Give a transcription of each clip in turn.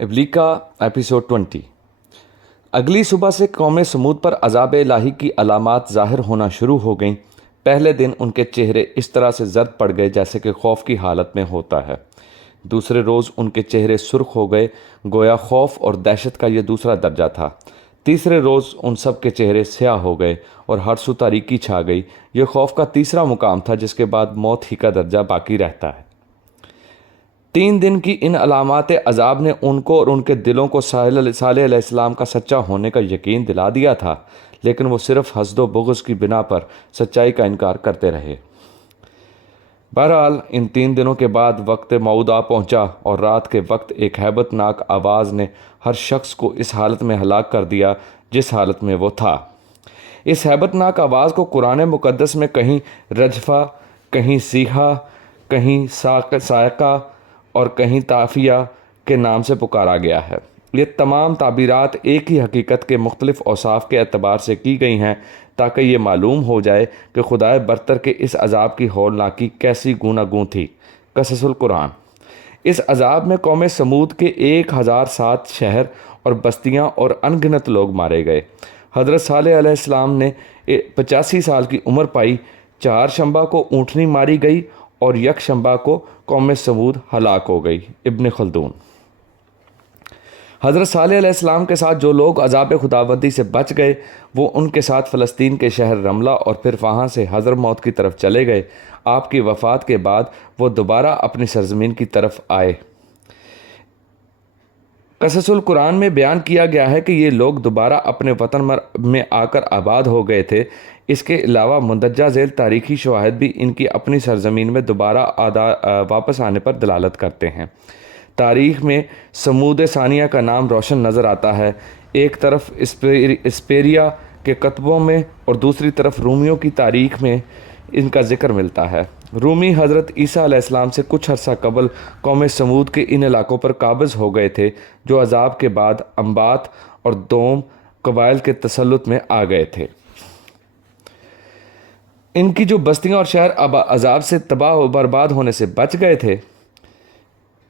ابلیکا episode 20۔ اگلی صبح سے قوم سمود پر عذاب الہی کی علامات ظاہر ہونا شروع ہو گئیں۔ پہلے دن ان کے چہرے اس طرح سے زرد پڑ گئے جیسے کہ خوف کی حالت میں ہوتا ہے۔ دوسرے روز ان کے چہرے سرخ ہو گئے، گویا خوف اور دہشت کا یہ دوسرا درجہ تھا۔ تیسرے روز ان سب کے چہرے سیاہ ہو گئے اور ہر سو تاریکی چھا گئی۔ یہ خوف کا تیسرا مقام تھا جس کے بعد موت ہی کا درجہ باقی رہتا ہے۔ 3 دن کی ان علامات عذاب نے ان کو اور ان کے دلوں کو صالح علیہ السلام کا سچا ہونے کا یقین دلا دیا تھا، لیکن وہ صرف حسد و بغض کی بنا پر سچائی کا انکار کرتے رہے۔ بہرحال ان 3 دنوں کے بعد وقت موعود آ پہنچا اور رات کے وقت ایک ہیبت ناک آواز نے ہر شخص کو اس حالت میں ہلاک کر دیا جس حالت میں وہ تھا۔ اس ہیبت ناک آواز کو قرآن مقدس میں کہیں رجفہ، کہیں سیحہ، کہیں صاعقہ اور کہیں طافیہ کے نام سے پکارا گیا ہے۔ یہ تمام تعبیرات ایک ہی حقیقت کے مختلف اوصاف کے اعتبار سے کی گئی ہیں تاکہ یہ معلوم ہو جائے کہ خدائے برتر کے اس عذاب کی ہولناکی کیسی گوناگوں تھی۔ قصص القرآن۔ اس عذاب میں قوم سمود کے 1007 شہر اور بستیاں اور انگنت لوگ مارے گئے۔ حضرت صالح علیہ السلام نے 85 سال کی عمر پائی۔ 4 شنبہ کو اونٹنی ماری گئی اور یک شنبہ کو قوم سمود ہلاک ہو گئی۔ ابن خلدون۔ حضرت صالح علیہ السلام کے ساتھ جو لوگ عذاب خداوندی سے بچ گئے وہ ان کے ساتھ فلسطین کے شہر رملہ اور پھر وہاں سے حضرموت کی طرف چلے گئے۔ آپ کی وفات کے بعد وہ دوبارہ اپنی سرزمین کی طرف آئے۔ قصص القرآن میں بیان کیا گیا ہے کہ یہ لوگ دوبارہ اپنے وطن میں آ کر آباد ہو گئے تھے۔ اس کے علاوہ مندرجہ ذیل تاریخی شواہد بھی ان کی اپنی سرزمین میں دوبارہ واپس آنے پر دلالت کرتے ہیں۔ تاریخ میں سمود ثانیہ کا نام روشن نظر آتا ہے، ایک طرف اسپیریا کے کتبوں میں اور دوسری طرف رومیوں کی تاریخ میں ان کا ذکر ملتا ہے۔ رومی حضرت عیسیٰ علیہ السلام سے کچھ عرصہ قبل قوم سمود کے ان علاقوں پر قابض ہو گئے تھے جو عذاب کے بعد انبات اور دوم قبائل کے تسلط میں آ گئے تھے۔ ان کی جو بستیاں اور شہر عذاب سے تباہ و برباد ہونے سے بچ گئے تھے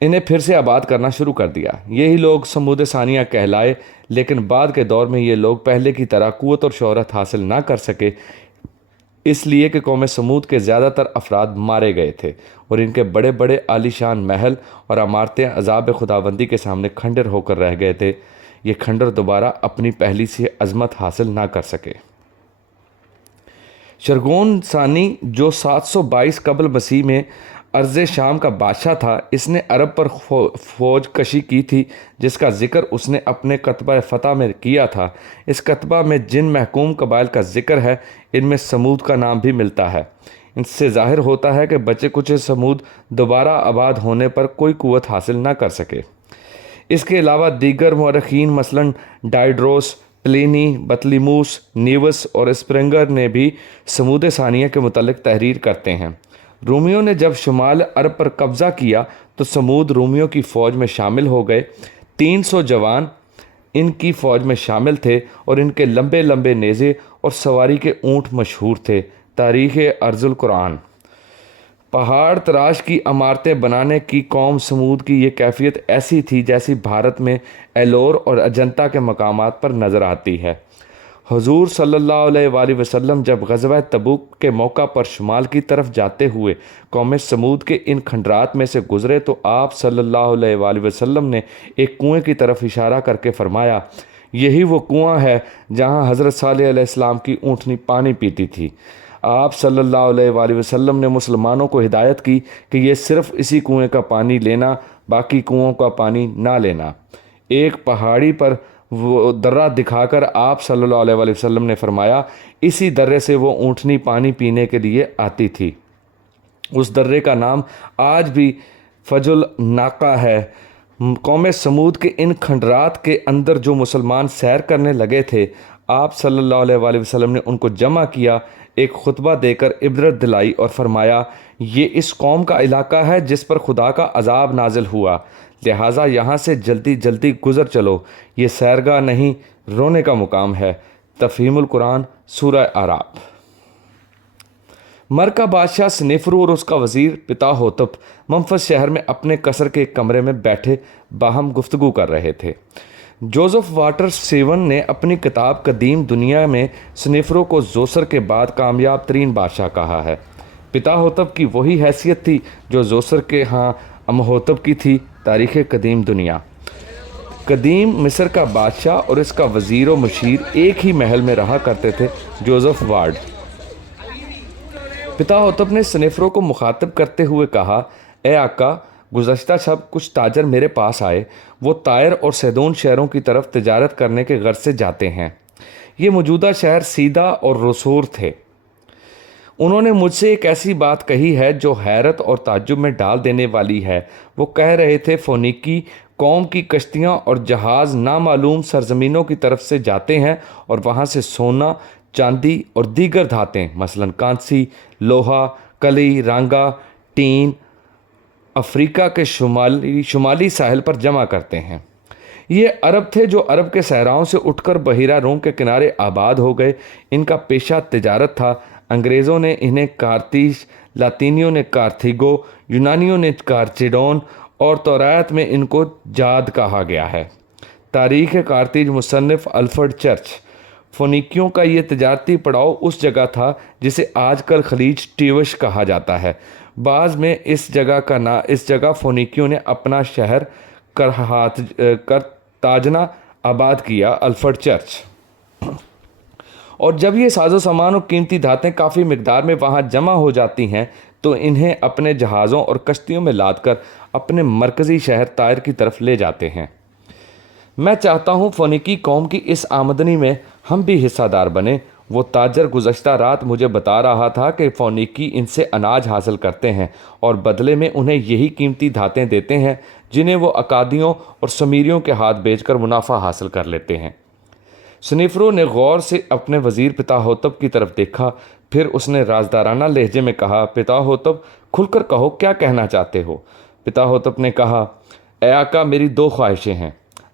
انہیں پھر سے آباد کرنا شروع کر دیا۔ یہی لوگ سمود ثانیہ کہلائے، لیکن بعد کے دور میں یہ لوگ پہلے کی طرح قوت اور شہرت حاصل نہ کر سکے، اس لیے کہ قوم سمود کے زیادہ تر افراد مارے گئے تھے اور ان کے بڑے بڑے عالی شان محل اور عمارتیں عذاب خداوندی کے سامنے کھنڈر ہو کر رہ گئے تھے۔ یہ کھنڈر دوبارہ اپنی پہلی سی عظمت حاصل نہ کر سکے۔ شرگون ثانی جو 722 قبل مسیح میں ارض شام کا بادشاہ تھا، اس نے عرب پر فوج کشی کی تھی جس کا ذکر اس نے اپنے کتبہ فتح میں کیا تھا۔ اس کتبہ میں جن محکوم قبائل کا ذکر ہے ان میں سمود کا نام بھی ملتا ہے۔ ان سے ظاہر ہوتا ہے کہ بچے کچھ سمود دوبارہ آباد ہونے پر کوئی قوت حاصل نہ کر سکے۔ اس کے علاوہ دیگر مورخین مثلاً ڈائیڈروس، پلینی، بطلیموس، نیوس اور اسپرنگر نے بھی سمود ثانیہ کے متعلق تحریر کرتے ہیں۔ رومیوں نے جب شمال عرب پر قبضہ کیا تو سمود رومیوں کی فوج میں شامل ہو گئے۔ 300 جوان ان کی فوج میں شامل تھے اور ان کے لمبے لمبے نیزے اور سواری کے اونٹ مشہور تھے۔ تاریخ ارض القرآن۔ پہاڑ تراش کی عمارتیں بنانے کی قوم سمود کی یہ کیفیت ایسی تھی جیسی بھارت میں ایلور اور اجنتا کے مقامات پر نظر آتی ہے۔ حضور صلی اللہ علیہ وآلہ وسلم جب غزوہ تبوک کے موقع پر شمال کی طرف جاتے ہوئے قوم سمود کے ان کھنڈرات میں سے گزرے تو آپ صلی اللہ علیہ وآلہ وسلم نے ایک کنویں کی طرف اشارہ کر کے فرمایا، یہی وہ کنواں ہے جہاں حضرت صالح علیہ السلام کی اونٹنی پانی پیتی تھی۔ آپ صلی اللہ علیہ وآلہ وسلم نے مسلمانوں کو ہدایت کی کہ یہ صرف اسی کنویں کا پانی لینا، باقی کنووں کا پانی نہ لینا۔ ایک پہاڑی پر وہ درہ دکھا کر آپ صلی اللہ علیہ وآلہ وسلم نے فرمایا، اسی درے سے وہ اونٹنی پانی پینے کے لیے آتی تھی۔ اس درے کا نام آج بھی فجل ناقہ ہے۔ قوم سمود کے ان کھنڈرات کے اندر جو مسلمان سیر کرنے لگے تھے، آپ صلی اللہ علیہ وآلہ وسلم نے ان کو جمع کیا، ایک خطبہ دے کر عبرت دلائی اور فرمایا، یہ اس قوم کا علاقہ ہے جس پر خدا کا عذاب نازل ہوا، لہٰذا یہاں سے جلدی جلدی گزر چلو، یہ سیرگاہ نہیں رونے کا مقام ہے۔ تفہیم القرآن، سورہ اعراف۔ مر کا بادشاہ سنیفرو اور اس کا وزیر پتا ہوتب منفس شہر میں اپنے قصر کے ایک کمرے میں بیٹھے باہم گفتگو کر رہے تھے۔ جوزف واٹر سیون نے اپنی کتاب قدیم دنیا میں سنیفرو کو زوسر کے بعد کامیاب ترین بادشاہ کہا ہے۔ پتا ہوتب کی وہی حیثیت تھی جو زوسر کے ہاں امہوتب کی تھی۔ تاریخ قدیم دنیا۔ قدیم مصر کا بادشاہ اور اس کا وزیر و مشیر ایک ہی محل میں رہا کرتے تھے۔ Joseph ward. پتا ہوتب نے سنیفرو کو مخاطب کرتے ہوئے کہا، اے آقا، گزشتہ شب کچھ تاجر میرے پاس آئے۔ وہ طائر اور سیدون شہروں کی طرف تجارت کرنے کے غرض سے جاتے ہیں۔ یہ موجودہ شہر سیدہ اور رسور تھے۔ انہوں نے مجھ سے ایک ایسی بات کہی ہے جو حیرت اور تعجب میں ڈال دینے والی ہے۔ وہ کہہ رہے تھے فونیکی قوم کی کشتیاں اور جہاز نامعلوم سرزمینوں کی طرف سے جاتے ہیں اور وہاں سے سونا، چاندی اور دیگر دھاتیں مثلاً کانسی، لوہا، کلی، رانگا، ٹین افریقہ کے شمالی ساحل پر جمع کرتے ہیں۔ یہ عرب تھے جو عرب کے صحراؤں سے اٹھ کر بحیرہ روم کے کنارے آباد ہو گئے۔ ان کا پیشہ تجارت تھا۔ انگریزوں نے انہیں کارتیج، لاطینیوں نے کارتھیگو، یونانیوں نے کارچیڈون اور توراۃ میں ان کو جاد کہا گیا ہے۔ تاریخ کارتیج مصنف الفرڈ چرچ۔ فونیکیوں کا یہ تجارتی پڑاؤ اس جگہ تھا جسے آج کل خلیج ٹیوش کہا جاتا ہے۔ بعض میں اس جگہ فونیکیوں نے اپنا شہر کرتاجنا آباد کیا۔ Alfred church. اور جب یہ ساز و سامان اور قیمتی دھاتیں کافی مقدار میں وہاں جمع ہو جاتی ہیں تو انہیں اپنے جہازوں اور کشتیوں میں لاد کر اپنے مرکزی شہر طائر کی طرف لے جاتے ہیں۔ میں چاہتا ہوں فونیکی قوم کی اس آمدنی میں ہم بھی حصہ دار بنیں۔ وہ تاجر گزشتہ رات مجھے بتا رہا تھا کہ فونیکی ان سے اناج حاصل کرتے ہیں اور بدلے میں انہیں یہی قیمتی دھاتیں دیتے ہیں جنہیں وہ اکادیوں اور سمیریوں کے ہاتھ بیچ کر منافع حاصل کر لیتے ہیں۔ سنیفرو نے غور سے اپنے وزیر پتا ہوتب کی طرف دیکھا، پھر اس نے رازدارانہ لہجے میں کہا، پتا ہوتب، کھل کر کہو، کیا کہنا چاہتے ہو؟ پتا ہوتب نے کہا، اے آقا، میری دو خواہشیں ہیں۔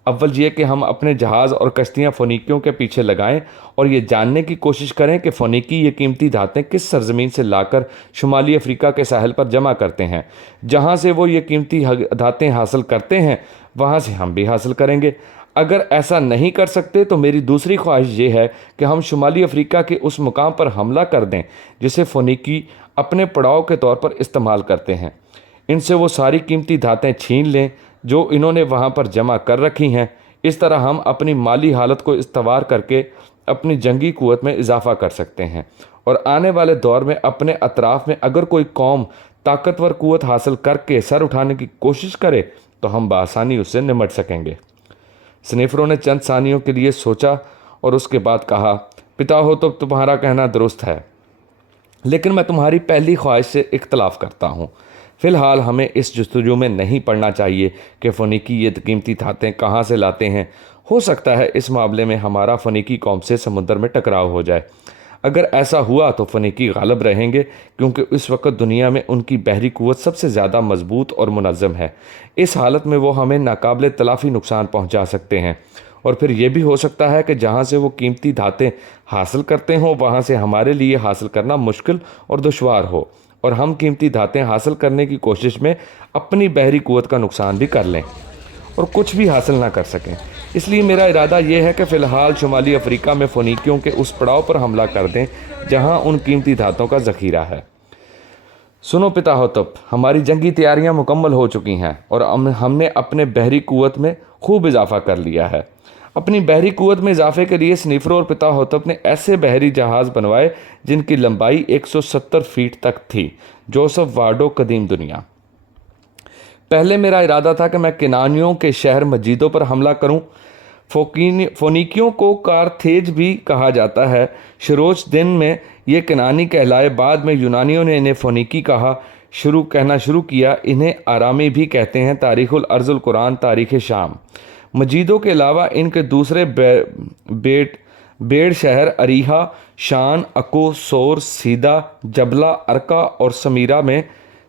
اول یہ کہ ہم اپنے جہاز اور کشتیاں فونیکیوں کے پیچھے لگائیں اور یہ جاننے کی کوشش کریں کہ فونیکی یہ قیمتی دھاتیں کس سرزمین سے لا کر شمالی افریقہ کے ساحل پر جمع کرتے ہیں۔ جہاں سے وہ یہ قیمتی دھاتیں حاصل کرتے ہیں وہاں سے ہم بھی حاصل کریں گے۔ اگر ایسا نہیں کر سکتے تو میری دوسری خواہش یہ ہے کہ ہم شمالی افریقہ کے اس مقام پر حملہ کر دیں جسے فونیکی اپنے پڑاؤ کے طور پر استعمال کرتے ہیں۔ ان سے وہ ساری قیمتی دھاتیں چھین لیں جو انہوں نے وہاں پر جمع کر رکھی ہیں۔ اس طرح ہم اپنی مالی حالت کو استوار کر کے اپنی جنگی قوت میں اضافہ کر سکتے ہیں، اور آنے والے دور میں اپنے اطراف میں اگر کوئی قوم طاقتور قوت حاصل کر کے سر اٹھانے کی کوشش کرے تو ہم بآسانی اس سے نمٹ سکیں گے۔ سنیفرو نے چند ثانیوں کے لیے سوچا اور اس کے بعد کہا، پتا ہو تو تمہارا کہنا درست ہے، لیکن میں تمہاری پہلی خواہش سے اختلاف کرتا ہوں۔ فی الحال ہمیں اس جستجو میں نہیں پڑنا چاہیے کہ فونیکی یہ قیمتی دھاتیں کہاں سے لاتے ہیں۔ ہو سکتا ہے اس معاملے میں ہمارا فونیکی قوم سے سمندر میں ٹکراؤ ہو جائے۔ اگر ایسا ہوا تو فونیکی غالب رہیں گے، کیونکہ اس وقت دنیا میں ان کی بحری قوت سب سے زیادہ مضبوط اور منظم ہے۔ اس حالت میں وہ ہمیں ناقابل تلافی نقصان پہنچا سکتے ہیں، اور پھر یہ بھی ہو سکتا ہے کہ جہاں سے وہ قیمتی دھاتیں حاصل کرتے ہوں وہاں سے ہمارے لیے حاصل کرنا مشکل اور دشوار ہو، اور ہم قیمتی دھاتیں حاصل کرنے کی کوشش میں اپنی بحری قوت کا نقصان بھی کر لیں اور کچھ بھی حاصل نہ کر سکیں۔ اس لیے میرا ارادہ یہ ہے کہ فی الحال شمالی افریقہ میں فونیکیوں کے اس پڑاؤ پر حملہ کر دیں جہاں ان قیمتی دھاتوں کا ذخیرہ ہے۔ سنو پتا ہوتب، ہماری جنگی تیاریاں مکمل ہو چکی ہیں اور ہم نے اپنے بحری قوت میں خوب اضافہ کر لیا ہے۔ اپنی بحری قوت میں اضافے کے لیے سنیفرو اور پتا ہوتب نے ایسے بحری جہاز بنوائے جن کی لمبائی 170 فیٹ تک تھی۔ جوزف وارڈو، قدیم دنیا۔ پہلے میرا ارادہ تھا کہ میں کنانیوں کے شہر مجیدو پر حملہ کروں۔ فونیکیوں کو کارتھیج بھی کہا جاتا ہے۔ شروع دن میں یہ کنانی کہلائے، بعد میں یونانیوں نے انہیں فونیکی کہنا شروع کیا۔ انہیں آرامی بھی کہتے ہیں۔ تاریخ الارض القرآن، تاریخ شام۔ مجیدو کے علاوہ ان کے دوسرے بیڑ شہر اریحا، شان، اکو، سور، سیدہ، جبلہ، ارکا اور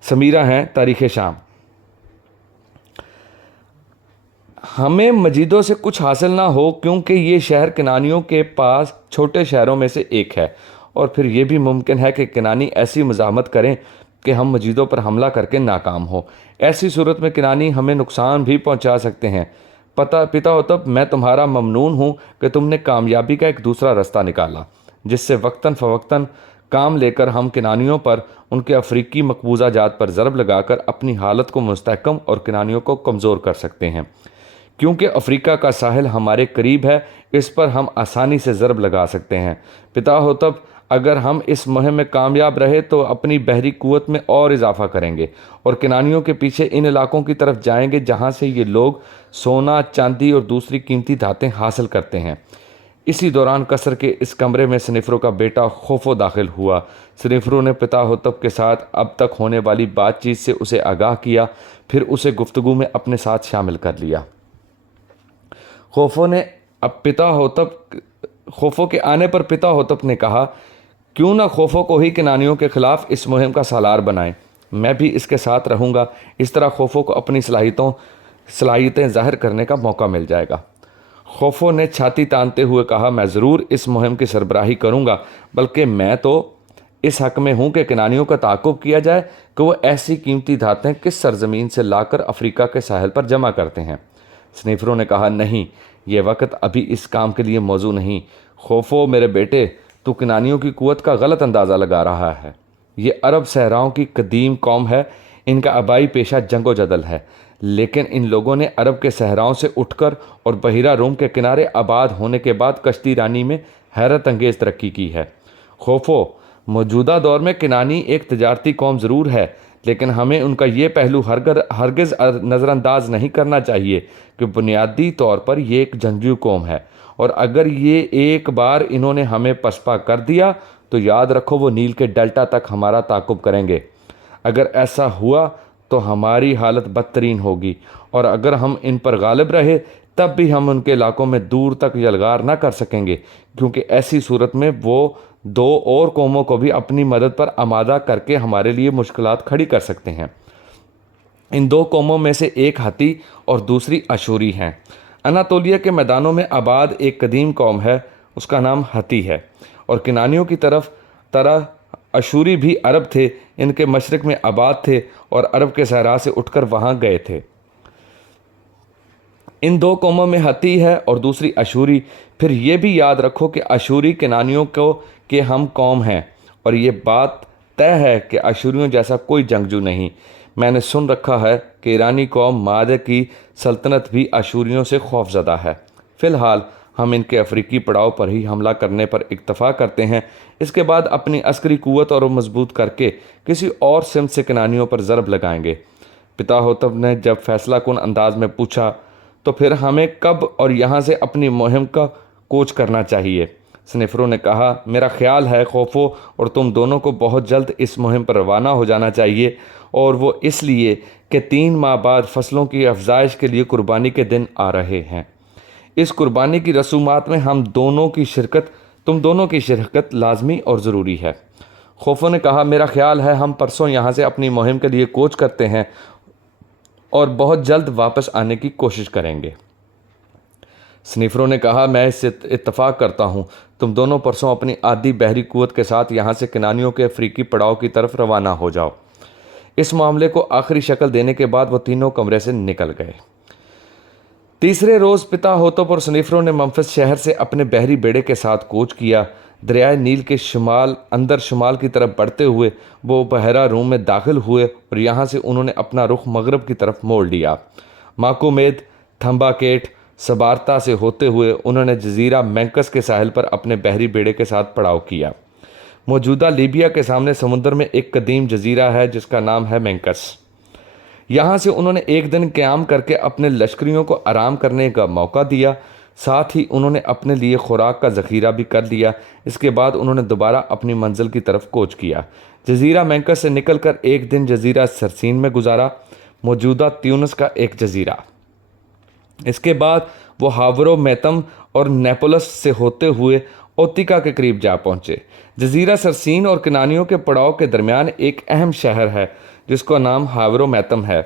سمیرا ہیں۔ تاریخ شام۔ ہمیں مجیدو سے کچھ حاصل نہ ہو کیونکہ یہ شہر کنانیوں کے پاس چھوٹے شہروں میں سے ایک ہے اور پھر یہ بھی ممکن ہے کہ کنانی ایسی مزاحمت کریں کہ ہم مجیدوں پر حملہ کر کے ناکام ہوں۔ ایسی صورت میں کنانی ہمیں نقصان بھی پہنچا سکتے ہیں۔ پتا ہوتب میں تمہارا ممنون ہوں کہ تم نے کامیابی کا ایک دوسرا رستہ نکالا، جس سے وقتاً فوقتاً کام لے کر ہم کنانیوں پر ان کے افریقی مقبوضہ جات پر ضرب لگا کر اپنی حالت کو مستحکم اور کنانیوں کو کمزور کر سکتے ہیں۔ کیونکہ افریقہ کا ساحل ہمارے قریب ہے، اس پر ہم آسانی سے ضرب لگا سکتے ہیں۔ پتا ہوتب اگر ہم اس مہم میں کامیاب رہے تو اپنی بحری قوت میں اور اضافہ کریں گے اور کنانیوں کے پیچھے ان علاقوں کی طرف جائیں گے جہاں سے یہ لوگ سونا، چاندی اور دوسری قیمتی دھاتیں حاصل کرتے ہیں۔ اسی دوران قصر کے اس کمرے میں سنیفرو کا بیٹا خوفو داخل ہوا۔ سنیفرو نے پتا ہوتب کے ساتھ اب تک ہونے والی بات چیت سے اسے آگاہ کیا، پھر اسے گفتگو میں اپنے ساتھ شامل کر لیا۔ خوفو کے آنے پر پتا ہوتب نے کہا، کیوں نہ خوفو کو ہی کنانیوں کے خلاف اس مہم کا سالار بنائیں، میں بھی اس کے ساتھ رہوں گا، اس طرح خوفو کو اپنی صلاحیتیں ظاہر کرنے کا موقع مل جائے گا۔ خوفو نے چھاتی تانتے ہوئے کہا، میں ضرور اس مہم کی سربراہی کروں گا، بلکہ میں تو اس حق میں ہوں کہ کنانیوں کا تعاقب کیا جائے کہ وہ ایسی قیمتی دھاتیں کس سرزمین سے لا کر افریقہ کے ساحل پر جمع کرتے ہیں۔ سنیفرو نے کہا، نہیں، یہ وقت ابھی اس کام کے لیے موزوں نہیں۔ خوفو میرے بیٹے، تو کنانیوں کی قوت کا غلط اندازہ لگا رہا ہے۔ یہ عرب صحراؤں کی قدیم قوم ہے، ان کا آبائی پیشہ جنگ و جدل ہے، لیکن ان لوگوں نے عرب کے صحراؤں سے اٹھ کر اور بحیرہ روم کے کنارے آباد ہونے کے بعد کشتی رانی میں حیرت انگیز ترقی کی ہے۔ خوفو، موجودہ دور میں کنانی ایک تجارتی قوم ضرور ہے، لیکن ہمیں ان کا یہ پہلو ہرگز نظر انداز نہیں کرنا چاہیے کہ بنیادی طور پر یہ ایک جنگجو قوم ہے، اور اگر یہ ایک بار انہوں نے ہمیں پسپا کر دیا تو یاد رکھو وہ نیل کے ڈیلٹا تک ہمارا تعاقب کریں گے۔ اگر ایسا ہوا تو ہماری حالت بدترین ہوگی، اور اگر ہم ان پر غالب رہے تب بھی ہم ان کے علاقوں میں دور تک یلغار نہ کر سکیں گے، کیونکہ ایسی صورت میں وہ دو اور قوموں کو بھی اپنی مدد پر آمادہ کر کے ہمارے لیے مشکلات کھڑی کر سکتے ہیں۔ ان دو قوموں میں سے ایک ہتی اور دوسری اشوری ہیں۔ اناتولیہ کے میدانوں میں آباد ایک قدیم قوم ہے، اس کا نام ہتی ہے، اور کنانیوں کی طرح اشوری بھی عرب تھے، ان کے مشرق میں آباد تھے اور عرب کے صحرا سے اٹھ کر وہاں گئے تھے۔ ان دو قوموں میں ہتی ہے اور دوسری اشوری۔ پھر یہ بھی یاد رکھو کہ اشوری کنانیوں کے ہم قوم ہیں، اور یہ بات طے ہے کہ اشوریوں جیسا کوئی جنگجو نہیں۔ میں نے سن رکھا ہے کہ ایرانی قوم مادہ کی سلطنت بھی اشوریوں سے خوف زدہ ہے۔ فی الحال ہم ان کے افریقی پڑاؤ پر ہی حملہ کرنے پر اکتفا کرتے ہیں، اس کے بعد اپنی عسکری قوت اور مضبوط کر کے کسی اور سمت سے کنانیوں پر ضرب لگائیں گے۔ پتا ہوتب نے جب فیصلہ کن انداز میں پوچھا، تو پھر ہمیں کب اور یہاں سے اپنی مہم کا کوچ کرنا چاہیے؟ سنیفرو نے کہا، میرا خیال ہے خوفو اور تم دونوں کو بہت جلد اس مہم پر روانہ ہو جانا چاہیے، اور وہ اس لیے کہ 3 ماہ بعد فصلوں کی افزائش کے لیے قربانی کے دن آ رہے ہیں۔ اس قربانی کی رسومات میں تم دونوں کی شرکت لازمی اور ضروری ہے۔ خوفو نے کہا، میرا خیال ہے ہم پرسوں یہاں سے اپنی مہم کے لیے کوچ کرتے ہیں اور بہت جلد واپس آنے کی کوشش کریں گے۔ سنیفرو نے کہا، میں اس سے اتفاق کرتا ہوں، تم دونوں پرسوں اپنی عادی بحری قوت کے ساتھ یہاں سے کنانیوں کے افریقی پڑاؤ کی طرف روانہ ہو جاؤ۔ اس معاملے کو آخری شکل دینے کے بعد وہ تینوں کمرے سے نکل گئے۔ تیسرے روز پتا ہوتب اور سنیفرو نے ممفس شہر سے اپنے بحری بیڑے کے ساتھ کوچ کیا۔ دریائے نیل کے شمال کی طرف بڑھتے ہوئے وہ بحیرہ روم میں داخل ہوئے اور یہاں سے انہوں نے اپنا رخ مغرب کی طرف موڑ لیا۔ ماکومید، تھمباکیٹ، سبارتا سے ہوتے ہوئے انہوں نے جزیرہ مینکس کے ساحل پر اپنے بحری بیڑے کے ساتھ پڑاؤ کیا۔ موجودہ لیبیا کے سامنے سمندر میں ایک قدیم جزیرہ ہے جس کا نام ہے مینکس۔ یہاں سے انہوں نے ایک دن قیام کر کے اپنے لشکریوں کو آرام کرنے کا موقع دیا، ساتھ ہی انہوں نے اپنے لیے خوراک کا ذخیرہ بھی کر لیا۔ اس کے بعد انہوں نے دوبارہ اپنی منزل کی طرف کوچ کیا۔ جزیرہ مینکس سے نکل کر ایک دن جزیرہ سرسین میں گزارا، موجودہ تیونس کا ایک جزیرہ۔ اس کے بعد وہ ہاورو میتم اور نیپولس سے ہوتے ہوئے اوتیکا کے قریب جا پہنچے۔ جزیرہ سرسین اور کنانیوں کے پڑاؤ کے درمیان ایک اہم شہر ہے جس کا نام ہاورو میتم ہے،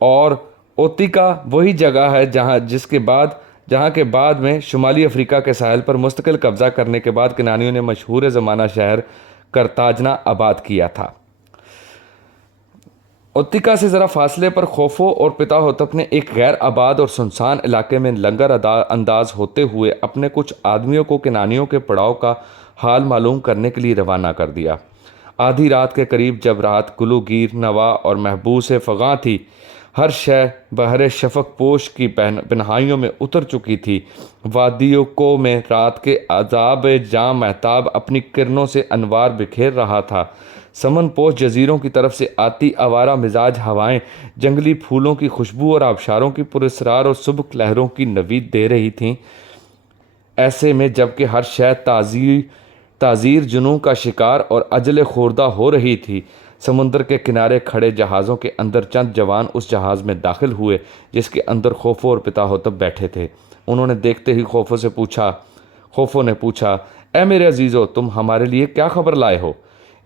اور اوتیکا وہی جگہ ہے جہاں کے بعد میں شمالی افریقہ کے ساحل پر مستقل قبضہ کرنے کے بعد کنانیوں نے مشہور زمانہ شہر کرتاجنا آباد کیا تھا۔ اوتیکا سے ذرا فاصلے پر خوفو اور پتا ہوتپ نے ایک غیر آباد اور سنسان علاقے میں لنگر انداز ہوتے ہوئے اپنے کچھ آدمیوں کو کنانیوں کے پڑاؤ کا حال معلوم کرنے کے لیے روانہ کر دیا۔ آدھی رات کے قریب جب رات گلوگیر، نوا اور محبوس فغاں تھی، ہر شے بحر شفق پوش کی پنہائیوں میں اتر چکی تھی، وادیوں کو میں رات کے عذاب جاں مہتاب اپنی کرنوں سے انوار بکھیر رہا تھا۔ سمن پوش جزیروں کی طرف سے آتی آوارہ مزاج ہوائیں جنگلی پھولوں کی خوشبو اور آبشاروں کی پراسرار اور سبک لہروں کی نوید دے رہی تھیں۔ ایسے میں جب کہ ہر شے تعزیر جنوں کا شکار اور عجل خوردہ ہو رہی تھی، سمندر کے کنارے کھڑے جہازوں کے اندر چند جوان اس جہاز میں داخل ہوئے جس کے اندر خوفو اور پتا ہوتپ بیٹھے تھے۔ انہوں نے دیکھتے ہی خوفو نے پوچھا، اے میرے عزیزو، تم ہمارے لیے کیا خبر لائے ہو؟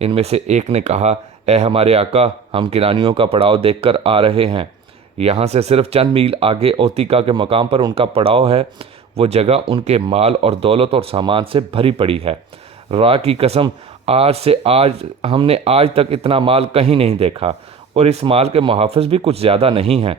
ان میں سے ایک نے کہا، اے ہمارے آقا، ہم کنانیوں کا پڑاؤ دیکھ کر آ رہے ہیں۔ یہاں سے صرف چند میل آگے اوتیکا کے مقام پر ان کا پڑاؤ ہے۔ وہ جگہ ان کے مال اور دولت اور سامان سے بھری پڑی ہے۔ راہ کی قسم، ہم نے آج تک اتنا مال کہیں نہیں دیکھا، اور اس مال کے محافظ بھی کچھ زیادہ نہیں ہیں۔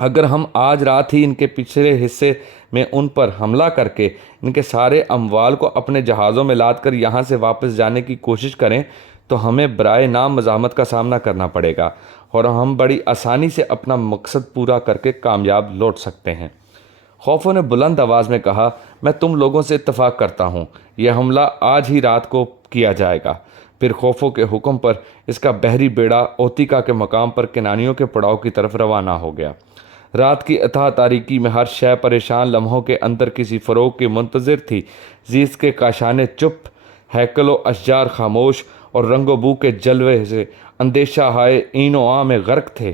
اگر ہم آج رات ہی ان کے پچھلے حصے میں ان پر حملہ کر کے ان کے سارے اموال کو اپنے جہازوں میں لاد کر یہاں سے واپس جانے کی کوشش کریں تو ہمیں برائے نام مزاحمت کا سامنا کرنا پڑے گا، اور ہم بڑی آسانی سے اپنا مقصد پورا کر کے کامیاب لوٹ سکتے ہیں۔ خوفو نے بلند آواز میں کہا، میں تم لوگوں سے اتفاق کرتا ہوں، یہ حملہ آج ہی رات کو کیا جائے گا۔ پھر خوفو کے حکم پر اس کا بحری بیڑا اوتیکا کے مقام پر کنانیوں کے پڑاؤ کی طرف روانہ ہو گیا۔ رات کی اتھاہ تاریکی میں ہر شے پریشان لمحوں کے اندر کسی فروغ کی منتظر تھی۔ زیست کے کاشانے چپ، ہیکل و اشجار خاموش، اور رنگ و بو کے جلوے سے اندیشہ ہائے این و آں میں غرق تھے۔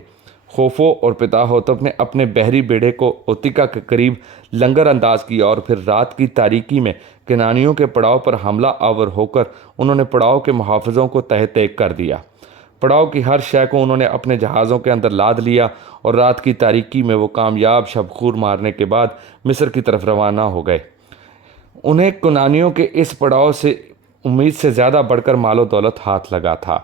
خوفو اور پتا ہوتپ نے اپنے بحری بیڑے کو اوتیکا کے قریب لنگر انداز کیا، اور پھر رات کی تاریکی میں کنانیوں کے پڑاؤ پر حملہ آور ہو کر انہوں نے پڑاؤ کے محافظوں کو تہہ تیگ کر دیا۔ پڑاؤ کی ہر شے کو انہوں نے اپنے جہازوں کے اندر لاد لیا، اور رات کی تاریکی میں وہ کامیاب شبخور مارنے کے بعد مصر کی طرف روانہ ہو گئے۔ انہیں کنانیوں کے اس پڑاؤ سے امید سے زیادہ بڑھ کر مال و دولت ہاتھ لگا تھا۔